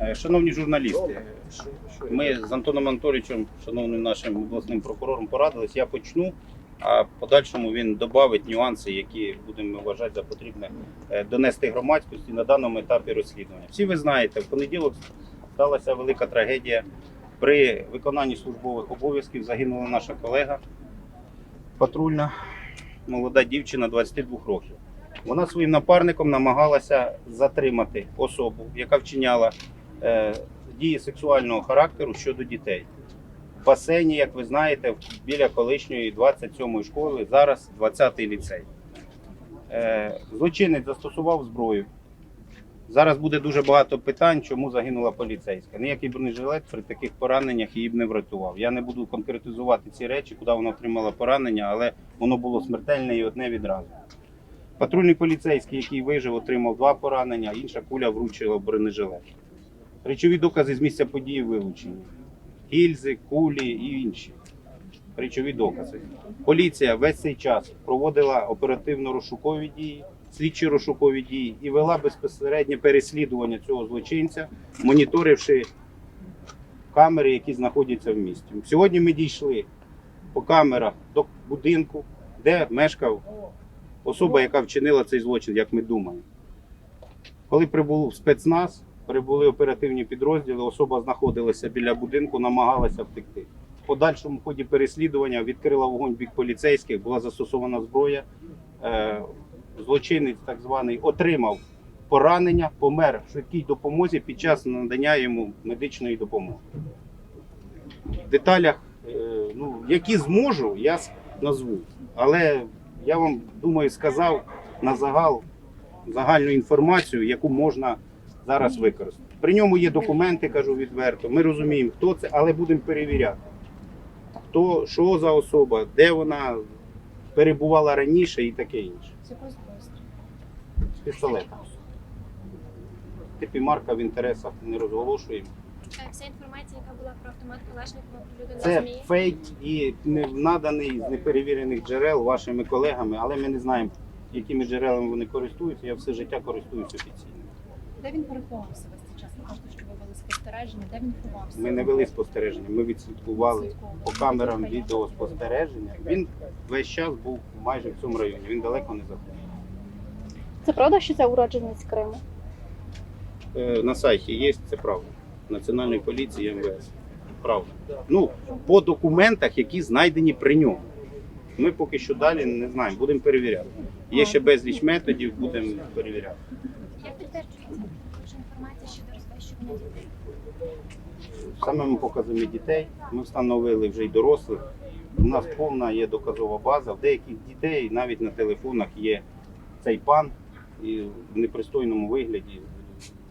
Е, шановні журналісти, ми з Антоном Анатолійовичем, шановним нашим обласним прокурором, порадились. Я почну, а в подальшому він додавить нюанси, які будемо вважати за потрібне е, донести громадськості на даному етапі розслідування. Всі ви знаєте, в понеділок сталася велика трагедія. При виконанні службових обов'язків загинула наша колега патрульна, молода дівчина 22 років. Вона своїм напарником намагалася затримати особу, яка вчиняла е, дії сексуального характеру щодо дітей. В басейні, як ви знаєте, біля колишньої 27-ї школи, зараз 20-й ліцей. Е, злочинець застосував зброю. Зараз буде дуже багато питань, чому загинула поліцейська. Ніякий бронежилет при таких пораненнях її б не врятував. Я не буду конкретизувати ці речі, куди вона отримала поранення, але воно було смертельне і одне відразу. Патрульний поліцейський, який вижив, отримав два поранення, інша куля влучила в бронежилет. Речові докази з місця події вилучені. Гільзи, кулі і інші речові докази. Поліція весь цей час проводила оперативно-розшукові дії, слідчі розшукові дії і вела безпосереднє переслідування цього злочинця, моніторивши камери, які знаходяться в місті. Сьогодні ми дійшли по камерах до будинку, де мешкав особа, яка вчинила цей злочин, як ми думаємо. Коли прибув спецназ, прибули оперативні підрозділи, особа знаходилася біля будинку, намагалася втекти. В подальшому ході переслідування відкрила вогонь бік поліцейських, була застосована зброя. Е, Злочинець так званий отримав поранення, помер в швидкій допомозі під час надання йому медичної допомоги. В деталях, е, ну, які зможу, я назву. Але я вам думаю, сказав на загал загальну інформацію, яку можна зараз використати. При ньому є документи, кажу відверто. Ми розуміємо, хто це, але будемо перевіряти. Хто, що за особа, де вона перебувала раніше і таке інше. З зброї? Типі марка в інтересах не розголошуємо. Е, Вся інформація, яка була про автомат Калашникова оприлюднена Це ЗМІ. фейк і не наданий з неперевірених джерел вашими колегами, але ми не знаємо, якими джерелами вони користуються. Я все життя користуюсь офіційно. Де він переховувався весь цей час? Ви кажете, що ви вели спостереження. Де він ховався? Ми не вели спостереження, ми відслідкували по камерам відеоспостереження. Він весь час був майже в цьому районі. Він далеко не заходив. Це правда, що це уродженець Криму? Е, На сайті є, це правда. Національної поліції і МВС. Правда. Ну, по документах, які знайдені при ньому. Ми поки що далі не знаємо, будемо перевіряти. Є ще безліч методів, будемо перевіряти. Як підтверджується інформація щодо розбещування дітей? Самими показами дітей ми встановили вже й дорослих. У нас повна є доказова база. В деяких дітей навіть на телефонах є цей пан і в непристойному вигляді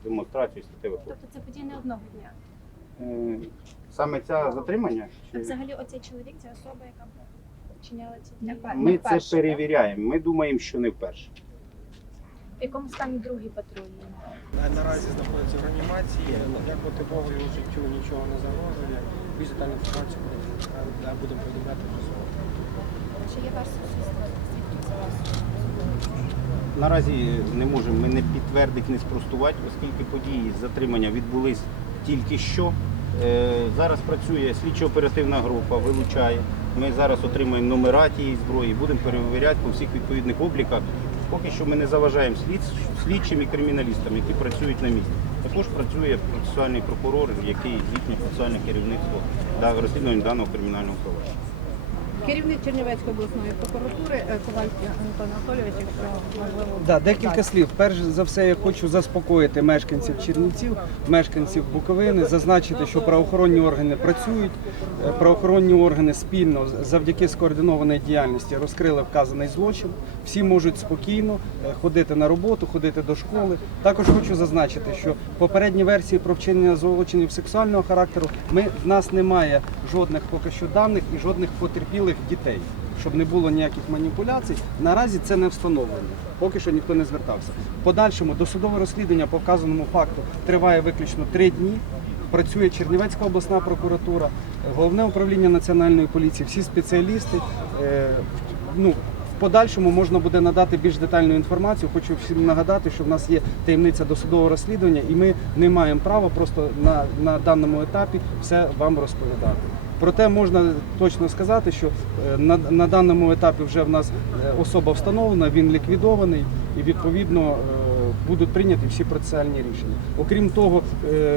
демонстрацію статевих. Тобто це подія не одного дня. Е, Саме ця затримання, А чи взагалі оцей чоловік, ця особа, яка вчиняла ці дії. Не ми це вперше, так? перевіряємо. Ми думаємо, що не вперше. В якому стані другий патруль? Наразі знаходиться в реанімації. Дякувати Богу, його життю нічого не загрожує. Більш детальну інформацію будемо- будемо повідомляти. Чи є ваш сусідство? Звідки це вас? Наразі не можемо ми не підтвердити, не спростувати, оскільки події затримання відбулись тільки що. Е, Зараз працює слідчо-оперативна група, вилучає. Ми зараз отримуємо номера тієї зброї, будемо перевіряти по всіх відповідних обліках. Поки що ми не заважаємо слід, слідчим і криміналістам, які працюють на місці. Також працює процесуальний прокурор, який здійснює процесуальне керівництво розслідування даного кримінального провадження. Керівник Чернівецької обласної прокуратури е, Ковальський Антон Анатолійович, якщо можливо. Да, декілька Так. слів. Перш за все, я хочу заспокоїти мешканців Чернівців, мешканців Буковини, зазначити, що правоохоронні органи працюють. Е, Правоохоронні органи спільно завдяки скоординованій діяльності розкрили вказаний злочин. Всі можуть спокійно е, ходити на роботу, ходити до школи. Також хочу зазначити, що попередні версії про вчинення злочинів сексуального характеру ми в нас немає жодних поки що даних і жодних потерпілих дітей. Щоб не було ніяких маніпуляцій, наразі це не встановлено. Поки що ніхто не звертався. В Подальшому досудове розслідування по вказаному факту триває виключно три дні. Працює Чернівецька обласна прокуратура, головне управління національної поліції, всі спеціалісти. Е, ну, в подальшому можна буде надати більш детальну інформацію. Хочу всім нагадати, що в нас є таємниця досудового розслідування, і ми не маємо права просто на, на даному етапі все вам розповідати. Проте можна точно сказати, що е, на, на даному етапі вже в нас е, особа встановлена, він ліквідований і відповідно е, будуть прийняті всі процесуальні рішення. Окрім того,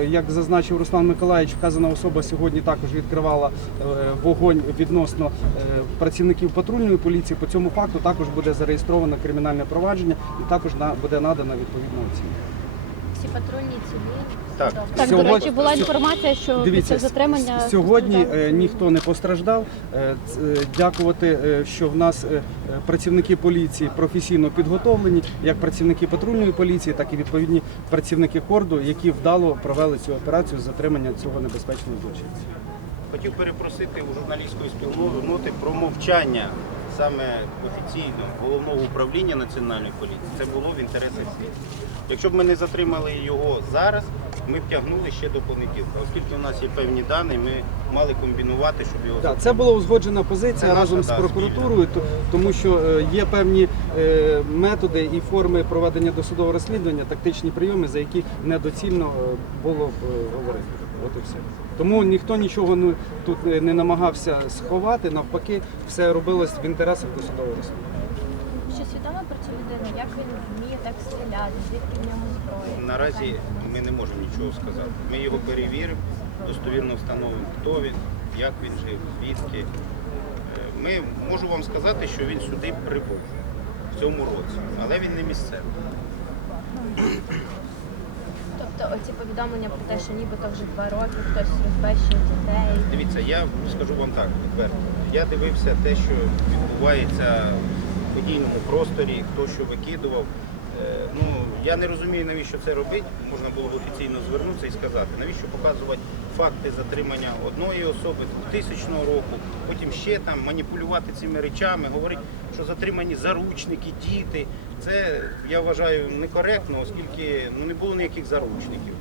як зазначив Руслан Миколаївич, вказана особа сьогодні також відкривала вогонь відносно працівників патрульної поліції. По цьому факту також буде зареєстровано кримінальне провадження і також буде надана відповідна оцінка. Всі патрульні цивільні. Так. Так, Сьогодні- до речі, була інформація, що Дивіться, під час затримання с- сьогодні постраждав. е, ніхто не постраждав. Е, ц- е, Дякувати, е, що в нас е, працівники поліції професійно підготовлені, як працівники патрульної поліції, так і відповідні працівники корду, які вдало провели цю операцію з затримання цього небезпечного злочинця. Хотів перепросити у журналістської спільноти про мовчання саме офіційно головного управління національної поліції. Це було в інтересах світу. Якщо б ми не затримали його зараз, ми б тягнули ще до понеділка. Оскільки у нас є певні дані, ми мали комбінувати, щоб його Так, це була узгоджена позиція Це наша, разом з да, прокуратурою, то- тому що е, є певні е, методи і форми проведення досудового розслідування, тактичні прийоми, за які недоцільно е, було б е, говорити. От і все. Тому ніхто нічого ну, тут е, не намагався сховати, навпаки, все робилось в інтересах досудового розслідування. Що свідомо про цю людину, як він стріляти, звідки в ньому зброя? Наразі ми не можемо нічого сказати. Ми його перевіримо, достовірно встановимо, хто він, як він жив, звідки. Е, Ми можу вам сказати, що він сюди прибув в цьому році, але він не місцевий. Тобто оці повідомлення про те, що нібито вже два роки хтось розбещує дітей. Дивіться, я скажу вам так відверто. Я дивився те, що відбувається в подійному просторі, хто що викидував. Е, Ну, я не розумію, навіщо це робити. Можна було б офіційно звернутися і сказати, навіщо показувати факти затримання одної особи 2000 року, потім ще там маніпулювати цими речами, говорити, що затримані заручники, діти. Це я вважаю некоректно, оскільки ну, не було ніяких заручників.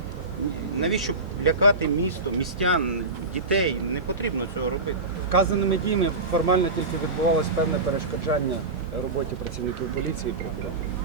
Навіщо лякати місто, містян, дітей? Не потрібно цього робити. Вказаними діями формально тільки відбувалось певне перешкоджання роботі працівників поліції і прокуратури.